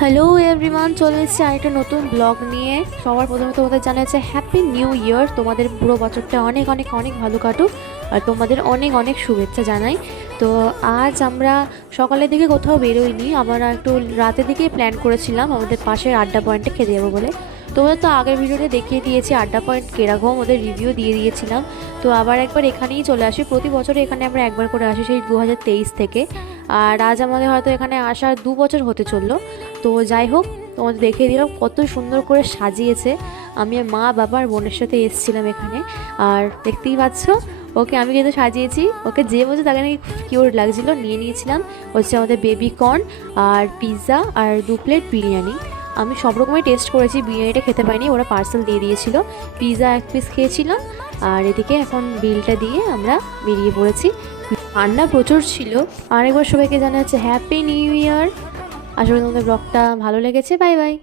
Hello everyone, চলে এসেছি আরেকটা নতুন ব্লগ নিয়ে। সবার প্রথমে তোমাদের জানাচ্ছে হ্যাপি নিউ ইয়ার। তোমাদের পুরো বছরটা অনেক অনেক অনেক ভালো কাটুক আর তোমাদের অনেক অনেক শুভেচ্ছা জানাই। তো আজ আমরা সকালের দিকে কোথাও বেরোইনি, আমরা একটু রাতের দিকে প্ল্যান করেছিলাম আমাদের পাশের আড্ডা পয়েন্টে খেতে যাবো বলে। তোমাদের তো আগের ভিডিওতে দেখিয়ে দিয়েছি আড্ডা পয়েন্ট কীরকম, ওদের রিভিউ দিয়ে দিয়েছিলাম। তো আবার একবার এখানেই চলে আসি, প্রতি বছরে এখানে আমরা একবার করে আসি সেই 2023 থেকে। আর আজ আমাদের হয়তো এখানে আসার 2 বছর হতে চললো। তো যাই হোক, তোমাদের দেখিয়ে দিলাম কত সুন্দর করে সাজিয়েছে। আমি আর মা বাবা আর বোনের সাথে এসেছিলাম এখানে। আর দেখতেই পাচ্ছ ওকে আমি কিন্তু সাজিয়েছি, ওকে যে বলছে তাকে নাকি কিউট লাগছিলো, নিয়ে নিয়েছিলাম হচ্ছে আমাদের বেবি কর্ন আর পিৎজা আর 2 প্লেট বিরিয়ানি। আমি সব রকমই টেস্ট করেছি, বিরিয়ানিটা খেতে পাইনি, ওরা পার্সেল দিয়ে দিয়েছিল। পিৎজা 1 পিস খেয়েছিলাম। আর এদিকে এখন বিলটা দিয়ে আমরা বেরিয়ে পড়েছি। রান্না প্রচুর ছিল। আরেকবার সবাইকে জানা হচ্ছে হ্যাপি নিউ ইয়ার। আশা করি তোমাদের ব্লগটা ভালো লেগেছে। Bye bye.